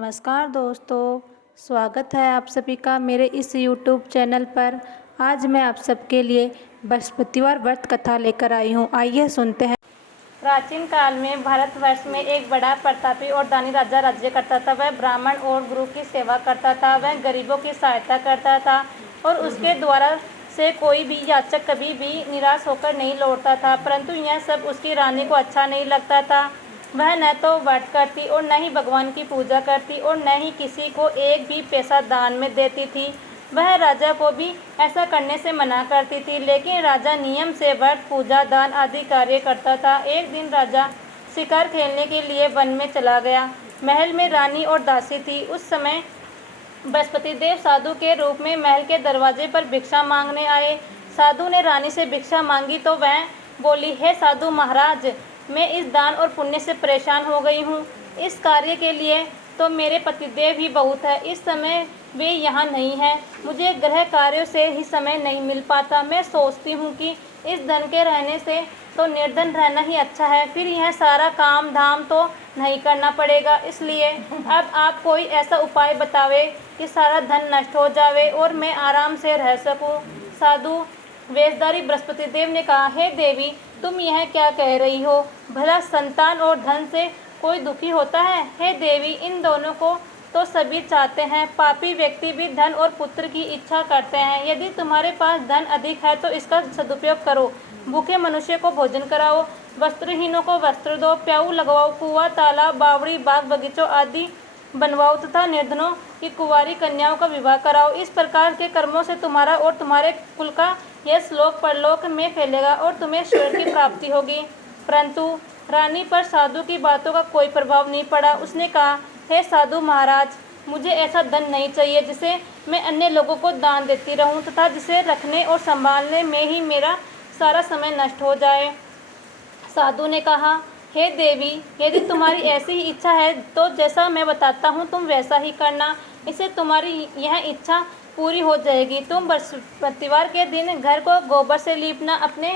नमस्कार दोस्तों, स्वागत है आप सभी का मेरे इस यूट्यूब चैनल पर। आज मैं आप सबके लिए बृहस्पतिवार व्रत कथा लेकर आई हूँ। आइए सुनते हैं। प्राचीन काल में भारतवर्ष में एक बड़ा प्रतापी और दानी राजा राज्य करता था। वह ब्राह्मण और गुरु की सेवा करता था। वह गरीबों की सहायता करता था और उसके द्वारा से कोई भी याचक कभी भी निराश होकर नहीं लौटता था। परंतु यह सब उसकी रानी को अच्छा नहीं लगता था। वह न तो व्रत करती और न ही भगवान की पूजा करती और न ही किसी को एक भी पैसा दान में देती थी। वह राजा को भी ऐसा करने से मना करती थी, लेकिन राजा नियम से व्रत, पूजा, दान आदि कार्य करता था। एक दिन राजा शिकार खेलने के लिए वन में चला गया। महल में रानी और दासी थी। उस समय बृहस्पति देव साधु के रूप में महल के दरवाजे पर भिक्षा मांगने आए। साधु ने रानी से भिक्षा मांगी तो वह बोली, हे साधु महाराज, मैं इस दान और पुण्य से परेशान हो गई हूँ। इस कार्य के लिए तो मेरे पतिदेव ही बहुत है। इस समय वे यहाँ नहीं हैं। मुझे गृह कार्यों से ही समय नहीं मिल पाता। मैं सोचती हूँ कि इस धन के रहने से तो निर्धन रहना ही अच्छा है। फिर यह सारा काम धाम तो नहीं करना पड़ेगा। इसलिए अब आप कोई ऐसा उपाय बतावे कि सारा धन नष्ट हो जावे और मैं आराम से रह सकूं। साधु वेशधारी बृहस्पति देव ने कहा, हे देवी, तुम यह क्या कह रही हो? भला संतान और धन से कोई दुखी होता है? हे देवी, इन दोनों को तो सभी चाहते हैं। पापी व्यक्ति भी धन और पुत्र की इच्छा करते हैं। यदि तुम्हारे पास धन अधिक है तो इसका सदुपयोग करो। भूखे मनुष्य को भोजन कराओ, वस्त्रहीनों को वस्त्र दो, प्याऊ लगवाओ, कुआं, तालाब, बावड़ी, बाग बगीचों आदि बनवाओ तथा निर्धनों की कुंवारी कन्याओं का विवाह कराओ। इस प्रकार के कर्मों से तुम्हारा और तुम्हारे कुल का यह श्लोक परलोक में फैलेगा और तुम्हें स्वर्ग की प्राप्ति होगी। परंतु रानी पर साधु की बातों का कोई प्रभाव नहीं पड़ा। उसने कहा, हे साधु महाराज, मुझे ऐसा धन नहीं चाहिए जिसे मैं अन्य लोगों को दान देती रहूं तथा जिसे रखने और संभालने में ही मेरा सारा समय नष्ट हो जाए। साधु ने कहा, हे देवी, यदि तुम्हारी ऐसी ही इच्छा है तो जैसा मैं बताता हूँ तुम वैसा ही करना। इससे तुम्हारी यह इच्छा पूरी हो जाएगी। तुम बृहस्पतिवार के दिन घर को गोबर से लीपना, अपने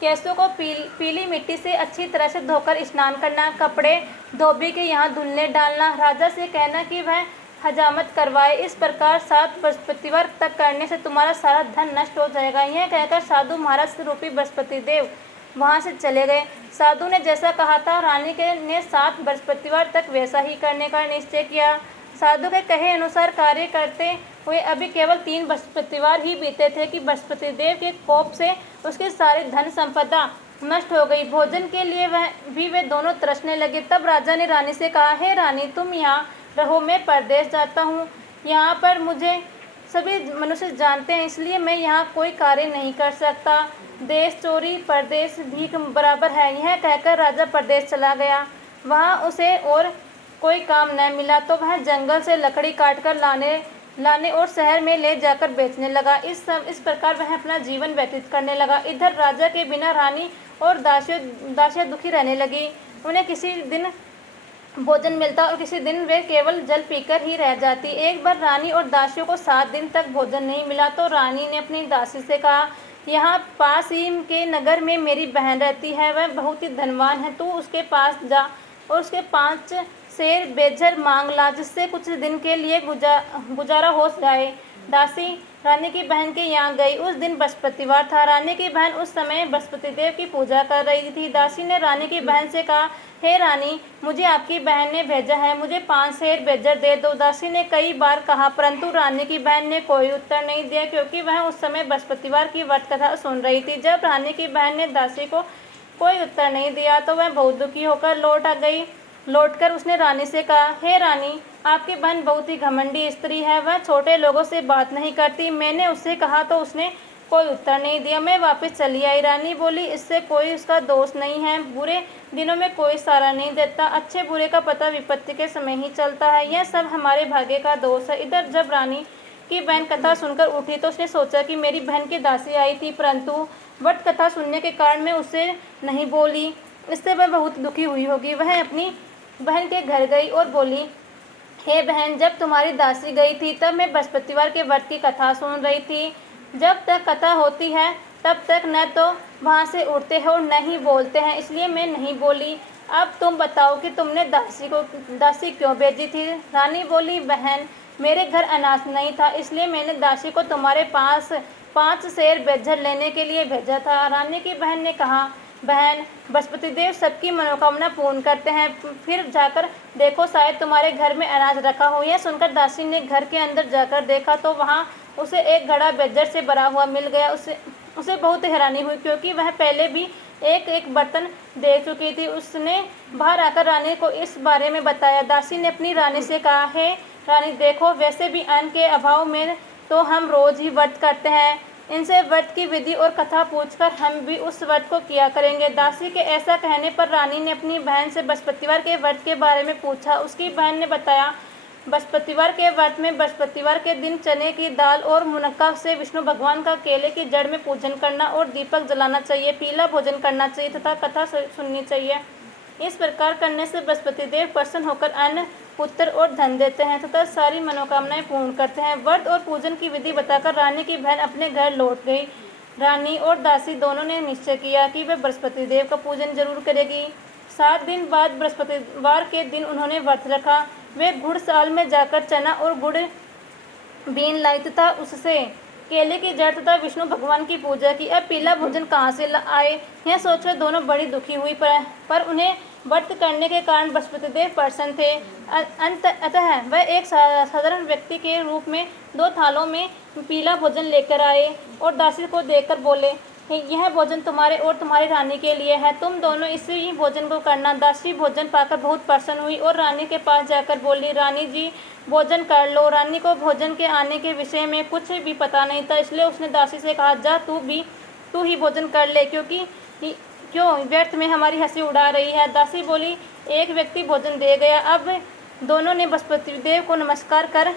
केसों को पीली मिट्टी से अच्छी तरह से धोकर स्नान करना, कपड़े धोबी के यहाँ धुलने डालना, राजा से कहना कि वह हजामत करवाए। इस प्रकार 7 बृहस्पतिवार तक करने से तुम्हारा सारा धन नष्ट हो जाएगा। यह कहकर साधु महाराज रूपी बृहस्पति देव वहाँ से चले गए। साधु ने जैसा कहा था, रानी के ने 7 बृहस्पतिवार तक वैसा ही करने का निश्चय किया। साधु के कहे अनुसार कार्य करते हुए अभी केवल 3 बृहस्पतिवार ही बीते थे कि बृहस्पति देव के कोप से उसकी सारी धन संपदा नष्ट हो गई। भोजन के लिए वे दोनों तरसने लगे। तब राजा ने रानी से कहा, हे रानी, तुम यहाँ रहो, मैं परदेश जाता हूँ। यहाँ पर मुझे सभी मनुष्य जानते हैं, इसलिए मैं यहाँ कोई कार्य नहीं कर सकता। देश चोरी परदेश भीख बराबर है। यह कहकर राजा परदेश चला गया। वहाँ उसे और कोई काम न मिला तो वह जंगल से लकड़ी काटकर लाने और शहर में ले जाकर बेचने लगा। इस प्रकार वह अपना जीवन व्यतीत करने लगा। इधर राजा के बिना रानी और दासियां दुखी रहने लगी। उन्हें किसी दिन भोजन मिलता और किसी दिन वे केवल जल पीकर ही रह जाती। एक बार रानी और दासियों को 7 दिन तक भोजन नहीं मिला तो रानी ने अपनी दासी से कहा, यहाँ पास ही के नगर में मेरी बहन रहती है, वह बहुत ही धनवान है। तू उसके पास जा और उसके 5 शेर बेजर मांग ला, जिससे कुछ दिन के लिए गुजारा हो जाए। दासी रानी की बहन के यहाँ गई। उस दिन बृहस्पतिवार था। रानी की बहन उस समय बृहस्पति देव की पूजा कर रही थी। दासी ने रानी की बहन से कहा, हे रानी, मुझे आपकी बहन ने भेजा है, मुझे 5 शेर बेजर दे दो। दासी ने कई बार कहा, परंतु रानी की बहन ने कोई उत्तर नहीं दिया, क्योंकि वह उस समय बृहस्पतिवार की व्रत कथा सुन रही थी। जब रानी की बहन ने दासी को कोई उत्तर नहीं दिया तो वह बहुत दुखी होकर लौट आ गई। लौटकर उसने रानी से कहा, हे रानी, आपकी बहन बहुत ही घमंडी स्त्री है, वह छोटे लोगों से बात नहीं करती। मैंने उससे कहा तो उसने कोई उत्तर नहीं दिया। मैं वापस चली आई। रानी बोली, इससे कोई उसका दोष नहीं है। बुरे दिनों में कोई सहारा नहीं देता, अच्छे बुरे का पता विपत्ति के समय ही चलता है। यह सब हमारे भाग्य का दोष है। इधर जब रानी की बहन कथा सुनकर उठी तो उसने सोचा कि मेरी बहन की दासी आई थी, परंतु व्रत कथा सुनने के कारण मैं उससे नहीं बोली, इससे वह बहुत दुखी हुई होगी। वह अपनी बहन के घर गई और बोली, हे बहन, जब तुम्हारी दासी गई थी तब मैं बृहस्पतिवार के व्रत की कथा सुन रही थी। जब तक कथा होती है तब तक न तो वहाँ से उठते हैं और न ही बोलते हैं, इसलिए मैं नहीं बोली। अब तुम बताओ कि तुमने दासी क्यों भेजी थी। रानी बोली, बहन, मेरे घर अनाज नहीं था, इसलिए मैंने दासी को तुम्हारे पास 5 सेर बेजर लेने के लिए भेजा था। रानी की बहन ने कहा, बहन, बृहस्पति देव सबकी मनोकामना पूर्ण करते हैं, फिर जाकर देखो, शायद तुम्हारे घर में अनाज रखा हो। यह सुनकर दासी ने घर के अंदर जाकर देखा तो वहाँ उसे एक घड़ा बेजर से भरा हुआ मिल गया। उसे बहुत हैरानी हुई, क्योंकि वह पहले भी एक एक बर्तन दे चुकी थी। उसने बाहर आकर रानी को इस बारे में बताया। दासी ने अपनी रानी से कहा, हे रानी, देखो, वैसे भी अन्न के अभाव में तो हम रोज ही व्रत करते हैं। इनसे व्रत की विधि और कथा पूछकर हम भी उस व्रत को किया करेंगे। दासी के ऐसा कहने पर रानी ने अपनी बहन से बृहस्पतिवार के व्रत के बारे में पूछा। उसकी बहन ने बताया, बृहस्पतिवार के व्रत में बृहस्पतिवार के दिन चने की दाल और मुनक्का से विष्णु भगवान का केले की जड़ में पूजन करना और दीपक जलाना चाहिए, पीला भोजन करना चाहिए तथा कथा सुननी चाहिए। इस प्रकार करने से बृहस्पति देव प्रसन्न होकर अन्न, पुत्र और धन देते हैं तथा सारी मनोकामनाएं पूर्ण करते हैं। व्रत और पूजन की विधि बताकर रानी की बहन अपने घर लौट गई। रानी और दासी दोनों ने निश्चय किया कि वे बृहस्पति देव का पूजन जरूर करेगी। 7 दिन बाद बृहस्पतिवार के दिन उन्होंने व्रत रखा। वे गुड़साल में जाकर चना और गुड़ बीन लाई तथा उससे केले की जड़ तथा विष्णु भगवान की पूजा की। अब पीला भोजन कहाँ से आए, यह सोचकर दोनों बड़ी दुखी हुई, पर उन्हें व्रत करने के कारण बृहस्पति देव प्रसन्न थे। अतः वह एक साधारण व्यक्ति के रूप में 2 थालों में पीला भोजन लेकर आए और दासी को देकर बोले, यह भोजन तुम्हारे और तुम्हारी रानी के लिए है, तुम दोनों इसी भोजन को करना। दासी भोजन पाकर बहुत प्रसन्न हुई और रानी के पास जाकर बोली, रानी जी, भोजन कर लो। रानी को भोजन के आने के विषय में कुछ भी पता नहीं था, इसलिए उसने दासी से कहा, जा तू ही भोजन कर ले, क्यों व्यर्थ में हमारी हंसी उड़ा रही है। दासी बोली, एक व्यक्ति भोजन दे गया। अब दोनों ने बृहस्पति देव को नमस्कार कर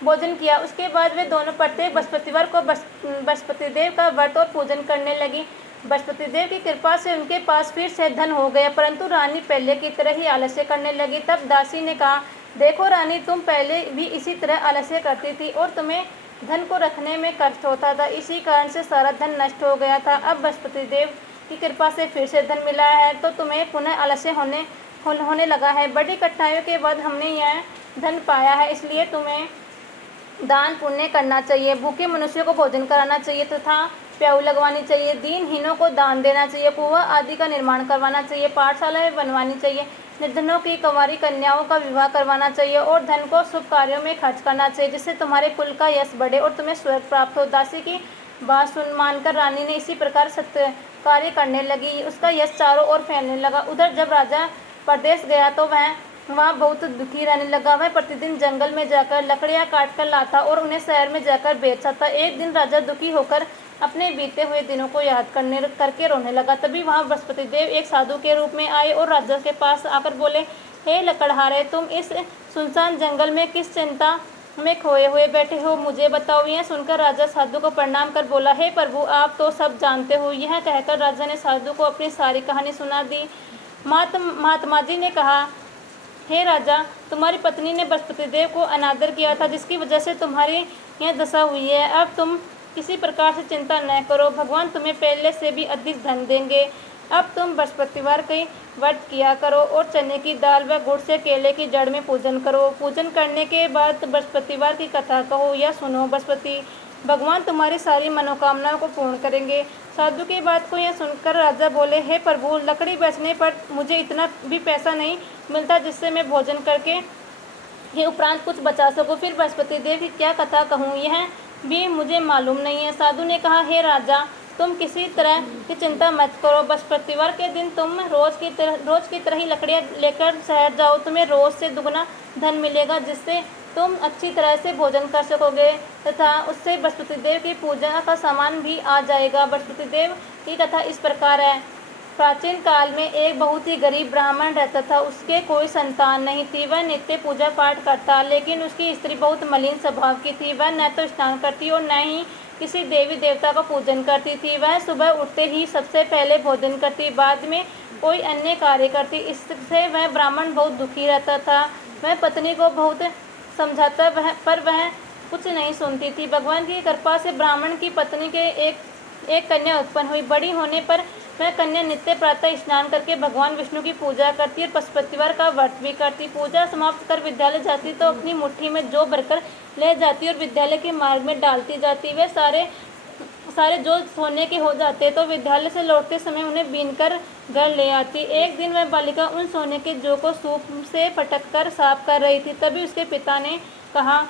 भोजन किया। उसके बाद वे दोनों प्रत्येक बृहस्पतिवार को बृहस्पति देव का व्रत और पूजन करने लगी। बृहस्पति देव की कृपा से उनके पास फिर से धन हो गया, परंतु रानी पहले की तरह ही आलस्य करने लगी। तब दासी ने कहा, देखो रानी, तुम पहले भी इसी तरह आलस्य करती थी और तुम्हें धन को रखने में कष्ट होता था, इसी कारण से सारा धन नष्ट हो गया था। अब बृहस्पति देव की कृपा से फिर से धन मिला है तो तुम्हें पुनः आलस्य होने लगा है। बड़ी कठिनाइयों के बाद हमने यह धन पाया है, इसलिए तुम्हें दान पुण्य करना चाहिए, भूखे मनुष्यों को भोजन कराना चाहिए तथा प्याऊ लगवानी चाहिए, दीनहीनों को दान देना चाहिए, कुआं आदि का निर्माण करवाना चाहिए, पाठशालाएं बनवानी चाहिए, निर्धनों की कुंवारी कन्याओं का विवाह करवाना चाहिए और धन को शुभ कार्यों में खर्च करना चाहिए, जिससे तुम्हारे कुल का यश बढ़े और तुम्हें स्वर्ग प्राप्त हो। दासी की बात सुन मानकर रानी ने इसी प्रकार सत्य कार्य करने लगी। उसका यश चारों ओर फैलने लगा। उधर जब राजा प्रदेश गया तो वहाँ बहुत दुखी रहने लगा। वह प्रतिदिन जंगल में जाकर लकड़ियाँ काट कर लाता और उन्हें शहर में जाकर बेचता था। एक दिन राजा दुखी होकर अपने बीते हुए दिनों को याद करके रोने लगा। तभी वहाँ बृहस्पति देव एक साधु के रूप में आए और राजा के पास आकर बोले, हे लकड़हारे, तुम इस सुनसान जंगल में किस चिंता में खोए हुए बैठे हो, मुझे बताओ। यह सुनकर राजा साधु को प्रणाम कर बोला, हे प्रभु, आप तो सब जानते हो। यह कहकर राजा ने साधु को अपनी सारी कहानी सुना दी। महात्मा जी ने कहा, हे राजा, तुम्हारी पत्नी ने बृहस्पति देव को अनादर किया था, जिसकी वजह से तुम्हारी यह दशा हुई है। अब तुम किसी प्रकार से चिंता न करो, भगवान तुम्हें पहले से भी अधिक धन देंगे। अब तुम बृहस्पतिवार के व्रत किया करो और चने की दाल व गुड़ से केले की जड़ में पूजन करो। पूजन करने के बाद बृहस्पतिवार की कथा कहो या सुनो। बृहस्पति भगवान तुम्हारी सारी मनोकामनाओं को पूर्ण करेंगे। साधु की बात को यह सुनकर राजा बोले, हे प्रभु, लकड़ी बेचने पर मुझे इतना भी पैसा नहीं मिलता जिससे मैं भोजन करके ये उपरांत कुछ बचा सकूं। फिर बृहस्पति देव की क्या कथा कहूँ, यह भी मुझे मालूम नहीं है। साधु ने कहा, हे राजा, तुम किसी तरह की चिंता मत करो। बृहस्पतिवार के दिन तुम रोज की तरह ही लकड़ियाँ लेकर शहर जाओ। तुम्हें रोज से दुगना धन मिलेगा, जिससे तुम अच्छी तरह से भोजन कर सकोगे तथा उससे बृहस्पति देव की पूजा का सामान भी आ जाएगा। बृहस्पति देव की कथा इस प्रकार है। प्राचीन काल में एक बहुत ही गरीब ब्राह्मण रहता था। उसके कोई संतान नहीं थी। वह नित्य पूजा पाठ करता, लेकिन उसकी स्त्री बहुत मलिन स्वभाव की थी। वह न तो स्नान करती और न ही किसी देवी देवता का पूजन करती थी। वह सुबह उठते ही सबसे पहले भोजन करती, बाद में कोई अन्य कार्य करती। इससे वह ब्राह्मण बहुत दुखी रहता था। वह पत्नी को बहुत समझाता पर वह कुछ नहीं सुनती थी। भगवान की कृपा से ब्राह्मण की पत्नी के एक कन्या उत्पन्न हुई। बड़ी होने पर वह कन्या नित्य प्रातः स्नान करके भगवान विष्णु की पूजा करती और बृहस्पतिवार का व्रत भी करती। पूजा समाप्त कर विद्यालय जाती तो अपनी मुट्ठी में जौ भरकर ले जाती और विद्यालय के मार्ग में डालती जाती। वे सारे जो सोने के हो जाते तो विद्यालय से लौटते समय उन्हें बीनकर घर ले आती। एक दिन वह बालिका उन सोने के जौ को सूप से फटक कर साफ कर रही थी। तभी उसके पिता ने कहा,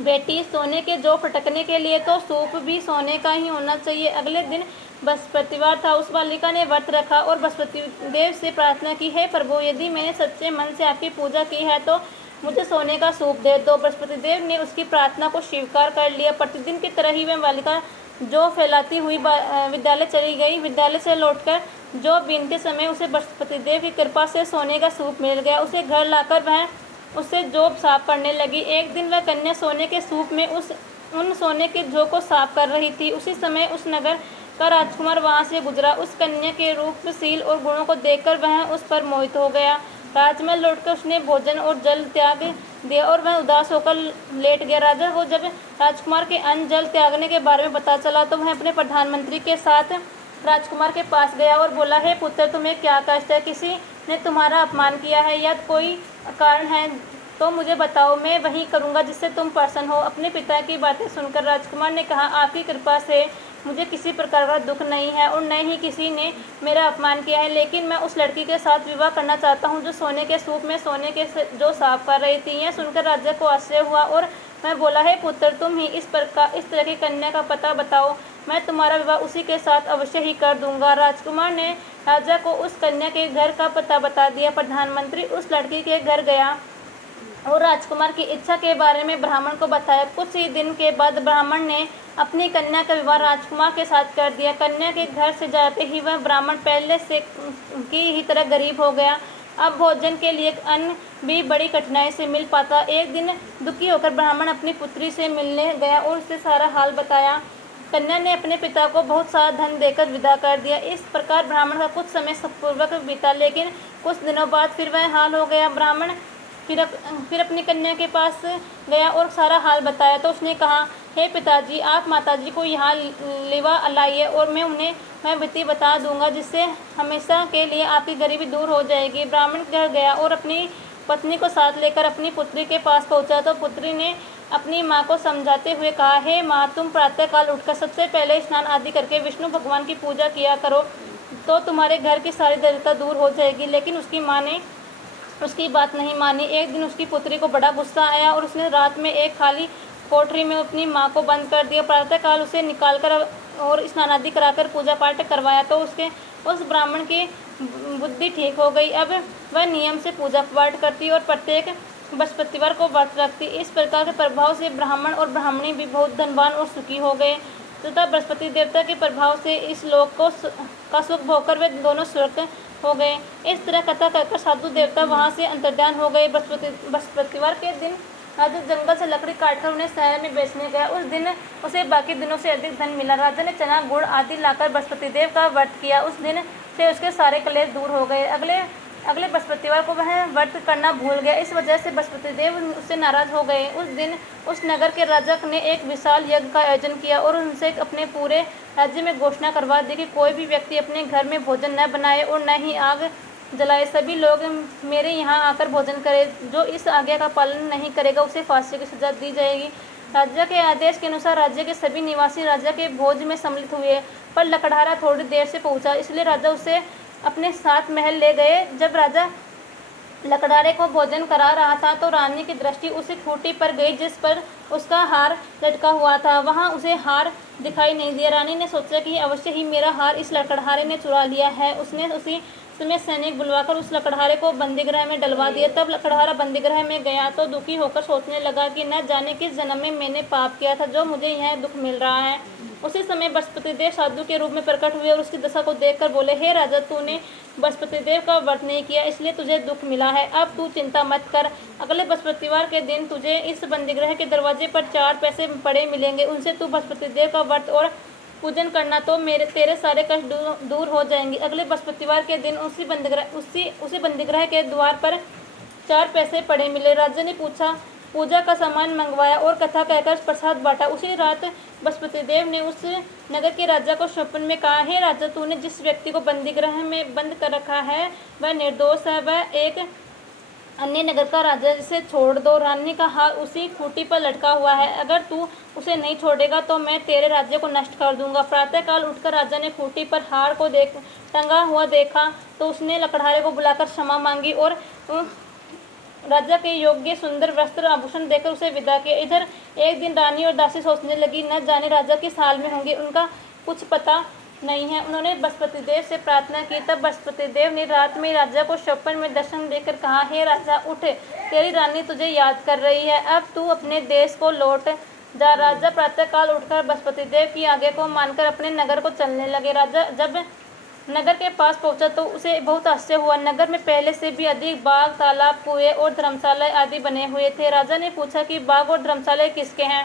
बेटी, सोने के जौ फटकने के लिए तो सूप भी सोने का ही होना चाहिए। अगले दिन बृहस्पतिवार था। उस बालिका ने व्रत रखा और बृहस्पति देव से प्रार्थना की, हे प्रभु, यदि मैंने सच्चे मन से आपकी पूजा की है तो मुझे सोने का सूप दे दो। बृहस्पति देव ने उसकी प्रार्थना को स्वीकार कर लिया। प्रतिदिन की तरह ही वह बालिका जौ फैलाती हुई विद्यालय चली गई। विद्यालय से लौटकर जौ बीनते समय उसे बृहस्पति देव की कृपा से सोने का सूप मिल गया। उसे घर लाकर वह उससे जौ साफ करने लगी। एक दिन वह कन्या सोने के सूप में उन सोने के जौ को साफ कर रही थी। उसी समय उस नगर का राजकुमार वहां से गुजरा। उस कन्या के रूप, शील और गुणों को देखकर वह उस पर मोहित हो गया। राजमहल लौटकर उसने भोजन और जल त्याग दिया और वह उदास होकर लेट गया। राजा को जब राजकुमार के अन्न जल त्यागने के बारे में पता चला तो वह अपने प्रधानमंत्री के साथ राजकुमार के पास गया और बोला, हे पुत्र, तुम्हें क्या कष्ट है? किसी ने तुम्हारा अपमान किया है या कोई कारण है तो मुझे बताओ, मैं वही करूँगा जिससे तुम प्रसन्न हो। अपने पिता की बातें सुनकर राजकुमार ने कहा, आपकी कृपा से मुझे किसी प्रकार का दुख नहीं है और न ही किसी ने मेरा अपमान किया है, लेकिन मैं उस लड़की के साथ विवाह करना चाहता हूँ जो सोने के सूप में सोने के जो साफ कर रही थी। यह सुनकर राजा को आश्चर्य हुआ और मैं बोला, हे पुत्र, तुम ही इस तरह की कन्या का पता बताओ, मैं तुम्हारा विवाह उसी के साथ अवश्य ही कर दूंगा। राजकुमार ने राजा को उस कन्या के घर का पता बता दिया। प्रधानमंत्री उस लड़की के घर गया और राजकुमार की इच्छा के बारे में ब्राह्मण को बताया। कुछ ही दिन के बाद ब्राह्मण ने अपनी कन्या का विवाह राजकुमार के साथ कर दिया। कन्या के घर से जाते ही वह ब्राह्मण पहले से की ही तरह गरीब हो गया। अब भोजन के लिए अन्न भी बड़ी कठिनाई से मिल पाता। एक दिन दुखी होकर ब्राह्मण अपनी पुत्री से मिलने गया और उससे सारा हाल बताया। कन्या ने अपने पिता को बहुत सारा धन देकर विदा कर दिया। इस प्रकार ब्राह्मण का कुछ समय सुखपूर्वक बीता, लेकिन कुछ दिनों बाद फिर वह हाल हो गया। ब्राह्मण फिर अपनी कन्या के पास गया और सारा हाल बताया तो उसने कहा, हे पिताजी, आप माताजी को यहाँ लिवा लाइए और मैं विधि बता दूंगा जिससे हमेशा के लिए आपकी गरीबी दूर हो जाएगी। ब्राह्मण घर गया और अपनी पत्नी को साथ लेकर अपनी पुत्री के पास पहुंचा तो पुत्री ने अपनी माँ को समझाते हुए कहा, हे माँ, तुम प्रातःकाल उठकर सबसे पहले स्नान आदि करके विष्णु भगवान की पूजा किया करो तो तुम्हारे घर की सारी दरिद्रता दूर हो जाएगी। लेकिन उसकी माँ ने उसकी बात नहीं मानी। एक दिन उसकी पुत्री को बड़ा गुस्सा आया और उसने रात में एक खाली कोठरी में अपनी माँ को बंद कर दिया। प्रातःकाल उसे निकालकर और स्नान आदि कराकर पूजा पाठ करवाया तो उस ब्राह्मण की बुद्धि ठीक हो गई। अब वह नियम से पूजा पाठ करती और प्रत्येक बृहस्पतिवार को व्रत रखती। इस प्रकार के प्रभाव से ब्राह्मण और ब्राह्मणी भी बहुत धनवान और सुखी हो गए तथा बृहस्पति देवता के प्रभाव से इस लोक का सुख भोगकर वे दोनों स्वर्ग हो गए। इस तरह कथा कहकर साधु देवता वहां से अंतर्ध्यान हो गए। बृहस्पतिवार के दिन राजा जंगल से लकड़ी काटकर उन्हें शहर में बेचने गया। उस दिन उसे बाकी दिनों से अधिक धन मिला। राजा ने चना, गुड़ आदि लाकर बृहस्पति देव का व्रत किया। उस दिन से उसके सारे क्लेश दूर हो गए। अगले बृहस्पतिवार को वह व्रत करना भूल गया। इस वजह से बृहस्पति देव उससे नाराज हो गए। उस दिन उस नगर के राजा ने एक विशाल यज्ञ का आयोजन किया और उनसे अपने पूरे राज्य में घोषणा करवा दी कि कोई भी व्यक्ति अपने घर में भोजन न बनाए और न ही आग जलाए। सभी लोग मेरे यहाँ आकर भोजन करें। जो इस आज्ञा का पालन नहीं करेगा उसे फांसी की सजा दी जाएगी। राजा के आदेश के अनुसार राज्य के सभी निवासी राजा के भोज में सम्मिलित हुए, पर लकड़हारा थोड़ी देर से पहुंचा, इसलिए राजा उसे अपने साथ महल ले गए। जब राजा लकड़हारे को भोजन करा रहा था तो रानी की दृष्टि उसी खूंटी पर गई जिस पर उसका हार लटका हुआ था। वहां उसे हार दिखाई नहीं दिया। रानी ने सोचा कि अवश्य ही मेरा हार इस लकड़हारे ने चुरा लिया है। उसने उसी समय सैनिक बुलवाकर उस लकड़हारे को बंदीगृह में डलवा दिया। तब लकड़हारा बंदीगृह में गया तो दुखी होकर सोचने लगा कि न जाने किस जन्म में मैंने पाप किया था जो मुझे यह दुख मिल रहा है। उसी समय बृहस्पति देव साधु के रूप में प्रकट हुए और उसकी दशा को देखकर बोले, हे राजा, तूने बृहस्पति देव का व्रत नहीं किया इसलिए तुझे दुख मिला है। अब तू चिंता मत कर। अगले बृहस्पतिवार के दिन तुझे इस बंदीगृह के दरवाजे पर 4 पैसे पड़े मिलेंगे। उनसे तू बृहस्पति देव का व्रत और पूजन करना तो तेरे सारे कष्ट दूर हो जाएंगे। अगले बृहस्पतिवार के दिन उसी बंदीगृह के द्वार पर 4 पैसे पड़े मिले। राजा ने पूछा, पूजा का सामान मंगवाया और कथा कहकर प्रसाद बांटा। उसी रात बृहस्पति देव ने उस नगर के राजा को स्वप्न में कहा, हे राजा, तूने जिस व्यक्ति को बंदी गृह में बंद कर रखा है वह निर्दोष है। वह एक अन्य नगर का राजा, जिसे छोड़ दो। रानी का हार उसी खूंटी पर लटका हुआ है। अगर तू उसे नहीं छोड़ेगा तो मैं तेरे राज्य को नष्ट कर दूंगा। प्रातःकाल उठकर राजा ने खूंटी पर हार को टंगा हुआ देखा तो उसने लकड़हारे को बुलाकर क्षमा मांगी और राजा के योग्य सुंदर वस्त्र आभूषण देकर उसे विदा किया। इधर एक दिन रानी और दासी सोचने लगी, न जाने राजा किस हाल में होंगे, उनका कुछ पता नहीं है। उन्होंने बृहस्पति देव से प्रार्थना की। तब बृहस्पति देव ने रात में राजा को स्वप्न में दर्शन देकर कहा, हे राजा, उठ, तेरी रानी तुझे याद कर रही है। अब तू अपने देश को लौट जा। राजा प्रातःकाल उठकर बृहस्पति देव की आज्ञा को मानकर अपने नगर को चलने लगे। राजा जब नगर के पास पहुंचा तो उसे बहुत आश्चर्य हुआ। नगर में पहले से भी अधिक बाग, तालाब, कुएं और धर्मशालाएं आदि बने हुए थे। राजा ने पूछा कि बाग और धर्मशालाएं किसके हैं।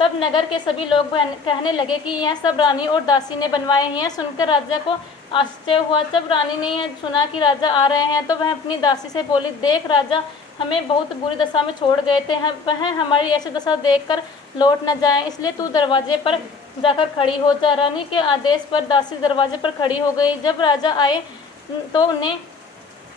तब नगर के सभी लोग कहने लगे कि यह सब रानी और दासी ने बनवाए हैं। यह सुनकर राजा को आश्चर्य हुआ। जब रानी ने यह सुना कि राजा आ रहे हैं तो वह अपनी दासी से बोली, देख राजा हमें बहुत बुरी दशा में छोड़ गए थे, वह हमारी ऐसी दशा देखकर लौट न जाएं, इसलिए तू दरवाजे पर जाकर खड़ी हो जा। रानी के आदेश पर दासी दरवाजे पर खड़ी हो गई। जब राजा आए तो उन्हें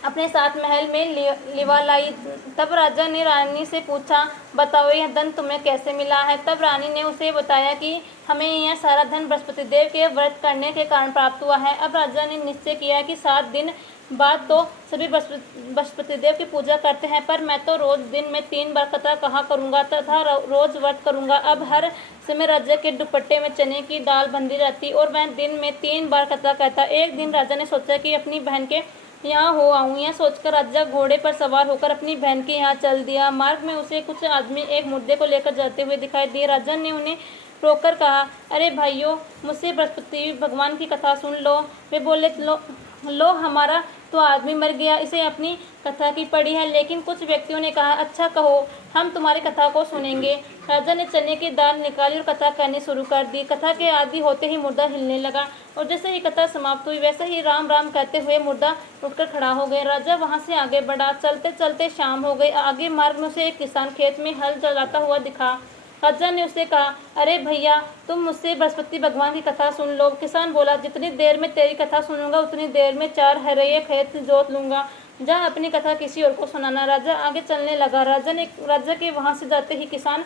अपने साथ महल में लिवा लाई। तब राजा ने रानी से पूछा, बताओ यह धन तुम्हें कैसे मिला है। तब रानी ने उसे बताया कि हमें यह सारा धन बृहस्पति देव के व्रत करने के कारण प्राप्त हुआ है। अब राजा ने निश्चय किया कि 7 दिन बाद तो सभी बृहस्पति देव की पूजा करते हैं, पर मैं तो रोज दिन में 3 बार कथा कहा करूँगा तथा रोज व्रत करूँगा। अब हर समय राजा के दुपट्टे में चने की दाल बंधी रहती और वह दिन में 3 बार कथा कहता। एक दिन राजा ने सोचा कि अपनी बहन के यहाँ हो आऊँ। यह सोचकर राजा घोड़े पर सवार होकर अपनी बहन के यहाँ चल दिया। मार्ग में उसे कुछ आदमी एक मुर्दे को लेकर जाते हुए दिखाई दिए। राजा ने उन्हें रोककर कहा, अरे भाइयों, मुझसे बृहस्पति भगवान की कथा सुन लो। वे बोले, लो हमारा तो आदमी मर गया, इसे अपनी कथा की पड़ी है। लेकिन कुछ व्यक्तियों ने कहा, अच्छा कहो, हम तुम्हारी कथा को सुनेंगे। राजा ने चने की दाल निकाली और कथा कहनी शुरू कर दी। कथा के आदि होते ही मुर्दा हिलने लगा और जैसे ही कथा समाप्त हुई वैसे ही राम राम कहते हुए मुर्दा उठकर खड़ा हो गया। राजा वहां से आगे बढ़ा। चलते चलते शाम हो गई। आगे मार्ग में उसे एक किसान खेत में हल चलाता हुआ दिखा। राजा ने उसे कहा, अरे भैया, तुम मुझसे बृहस्पति भगवान की कथा सुन लो। किसान बोला, जितनी देर में तेरी कथा सुनूंगा उतनी देर में 4 हरये खेत जोत लूंगा। जा अपनी कथा किसी और को सुनाना। राजा आगे चलने लगा। राजा के वहां से जाते ही किसान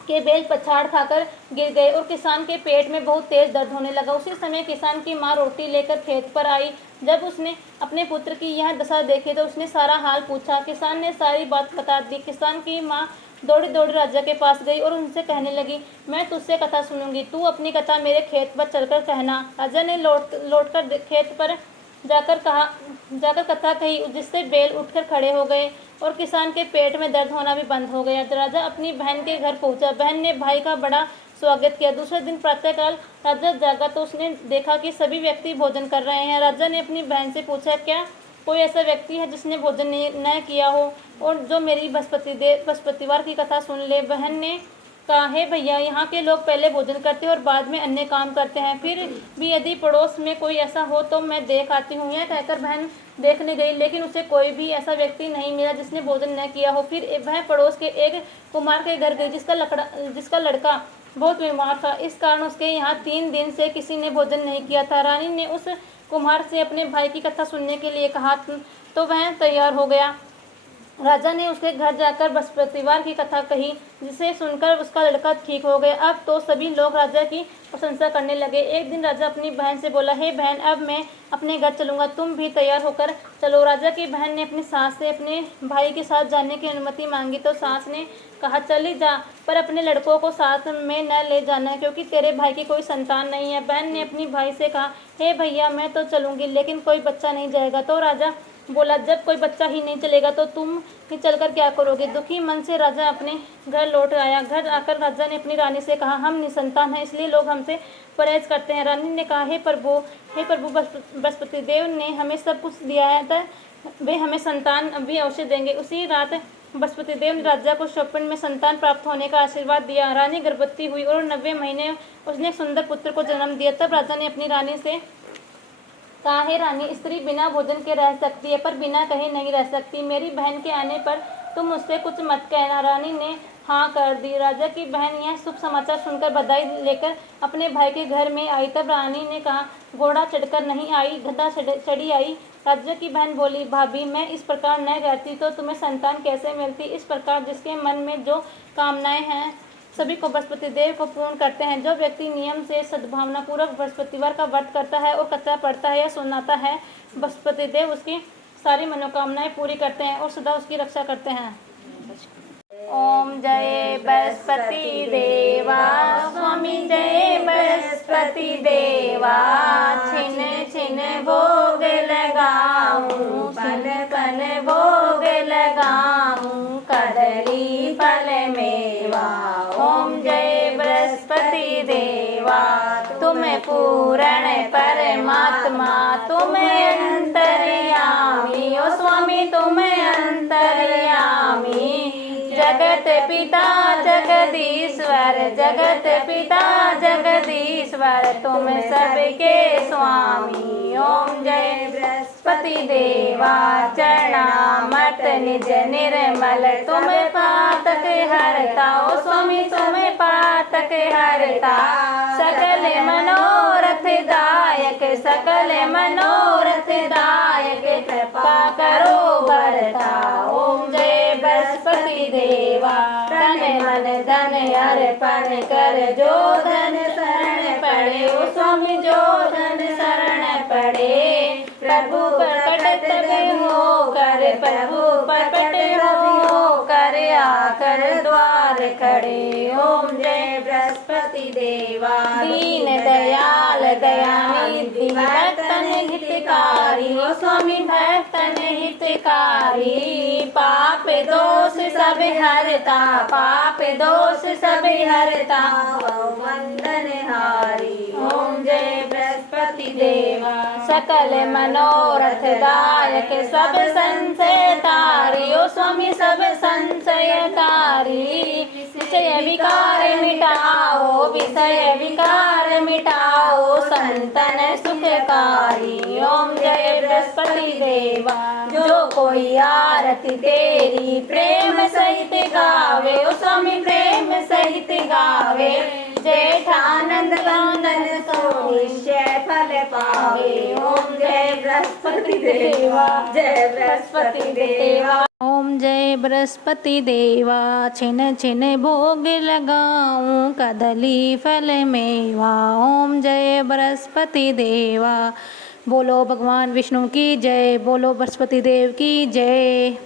के बैल पछाड़ खाकर गिर गए और किसान के पेट में बहुत तेज दर्द होने लगा। उसी समय किसान की माँ रोटी लेकर खेत पर आई। जब उसने अपने पुत्र की यह दशा देखी तो उसने सारा हाल पूछा। किसान ने सारी बात बता दी। किसान की माँ दौड़ी दौड़ी राजा के पास गई और उनसे कहने लगी, मैं तुझसे कथा सुनूंगी, तू अपनी कथा मेरे खेत पर चलकर कहना। राजा ने लौटकर खेत पर जाकर कथा कही, जिससे बैल उठकर खड़े हो गए और किसान के पेट में दर्द होना भी बंद हो गया। राजा अपनी बहन के घर पहुंचा। बहन ने भाई का बड़ा स्वागत किया। दूसरे दिन प्रातःकाल राजा जागा तो उसने देखा कि सभी व्यक्ति भोजन कर रहे हैं। राजा ने अपनी बहन से पूछा, क्या कोई ऐसा व्यक्ति है जिसने भोजन न किया हो और जो मेरी बृहस्पतिवार की कथा सुन ले। बहन ने कहा, हे भैया, यहाँ के लोग पहले भोजन करते हैं और बाद में अन्य काम करते हैं। फिर भी यदि पड़ोस में कोई ऐसा हो तो मैं देख आती हूँ। यह कहकर बहन देखने गई, लेकिन उसे कोई भी ऐसा व्यक्ति नहीं मिला जिसने भोजन न किया हो। फिर वह पड़ोस के एक कुम्हार के घर गई जिसका लड़का बहुत बीमार था। इस कारण उसके यहाँ 3 दिन से किसी ने भोजन नहीं किया था। रानी ने उस कुम्हार से अपने भाई की कथा सुनने के लिए कहा तो वह तैयार हो गया। राजा ने उसके घर जाकर बृहस्पतिवार की कथा कही, जिसे सुनकर उसका लड़का ठीक हो गया। अब तो सभी लोग राजा की प्रशंसा करने लगे। एक दिन राजा अपनी बहन से बोला, हे बहन, अब मैं अपने घर चलूँगा, तुम भी तैयार होकर चलो। राजा की बहन ने अपनी सास से अपने भाई के साथ जाने की अनुमति मांगी तो सास ने कहा, चली जा, पर अपने लड़कों को साथ में न ले जाना, क्योंकि तेरे भाई की कोई संतान नहीं है। बहन ने अपनी भाई से कहा, हे भैया, मैं तो चलूँगी, लेकिन कोई बच्चा नहीं जाएगा। तो राजा बोला, जब कोई बच्चा ही नहीं चलेगा तो तुम ही चलकर क्या करोगे। दुखी मन से राजा अपने घर लौट आया। घर आकर राजा ने अपनी रानी से कहा, हम निसंतान हैं, इसलिए लोग हमसे परहेज करते हैं। रानी ने कहा, हे प्रभु, बृहस्पति देव ने हमें सब कुछ दिया है, तो वे हमें संतान भी अवश्य देंगे। उसी रात बृहस्पति देव ने राजा को स्वप्न में संतान प्राप्त होने का आशीर्वाद दिया। रानी गर्भवती हुई और 90 महीने उसने एक सुंदर पुत्र को जन्म दिया। तब राजा ने अपनी रानी से कहा, हे रानी, स्त्री बिना भोजन के रह सकती है, पर बिना कहे नहीं रह सकती। मेरी बहन के आने पर तुम मुझसे कुछ मत कहना। रानी ने हाँ कर दी। राजा की बहन यह शुभ समाचार सुनकर बधाई लेकर अपने भाई के घर में आई। तब रानी ने कहा, घोड़ा चढ़कर नहीं आई, गधा चढ़ी आई। राजा की बहन बोली, भाभी मैं इस प्रकार न रहती तो तुम्हें संतान कैसे मिलती। इस प्रकार जिसके मन में जो कामनाएं हैं सभी को बृहस्पति देव को पूर्ण करते हैं। जो व्यक्ति नियम से सद्भावना पूर्वक बृहस्पतिवार का व्रत करता है और कथा पढ़ता है या सुनाता है, बृहस्पति देव उसकी सारी मनोकामनाएं पूरी करते हैं और सदा उसकी रक्षा करते हैं। ओम जय बृहस्पति देवा, स्वामी जय बृहस्पति देवा। छिन छिन भोग लगाऊं, पन पन भोग लगाऊं, कदली फल मेवा। ओम जय बृहस्पति देवा, तुम पूर्ण परमात्मा, तुम अंतर्यामी। ओ स्वामी तुम अंतर्यामी। जगत पिता जगदीश्वर, जगत पिता जगदीश्वर, तुम सबके स्वामी। ओम जय बृहस्पति देवा, चरणामृत निज निर्मल, तुम पातक हरता। ओ स्वामी तुम पातक हरता। सकल मनोरथ दायक, सकल मनोरथ दायक, कृपा करो बरता। ओम जय बृहस्पति देवा, तन मन धन अर्पण कर, जो धन शरण पड़े। ओ स्वामी जो धन शरण पड़े, प्रभु प्रकट तब हो कर, प्रभु प्रकट हो कर, आकर द्वार खड़े। ओम जय बृहस्पति देवा, दीन दयाल दयानिधि, भक्तन हितकारी। ओ स्वामी भक्तन हितकारी। पाप दोष सब हरता, पाप दोष सब हरता, वंदन हारी। ओम जय बृहस्पति देवा, सकल मनोरथ दायक, सब संशय तारी। ओ स्वामी सब संशय तारी। विषय विकार मिटाओ, विषय विकार मिटाओ, संतन सुखकारी। ओम जय बृहस्पति देवा, जो कोई आरती तेरी प्रेम सहित गावे। ओ स्वामी प्रेम सहित गावे, जेठानंद वंदन सो निश्चय फल पावे। ओम जय बृहस्पति देवा, जय बृहस्पति देवा। ओम जय बृहस्पति देवा, छिन छिन भोग लगाऊं, कदली फल मेवा। ओम जय बृहस्पति देवा। बोलो भगवान विष्णु की जय, बोलो बृहस्पति देव की जय।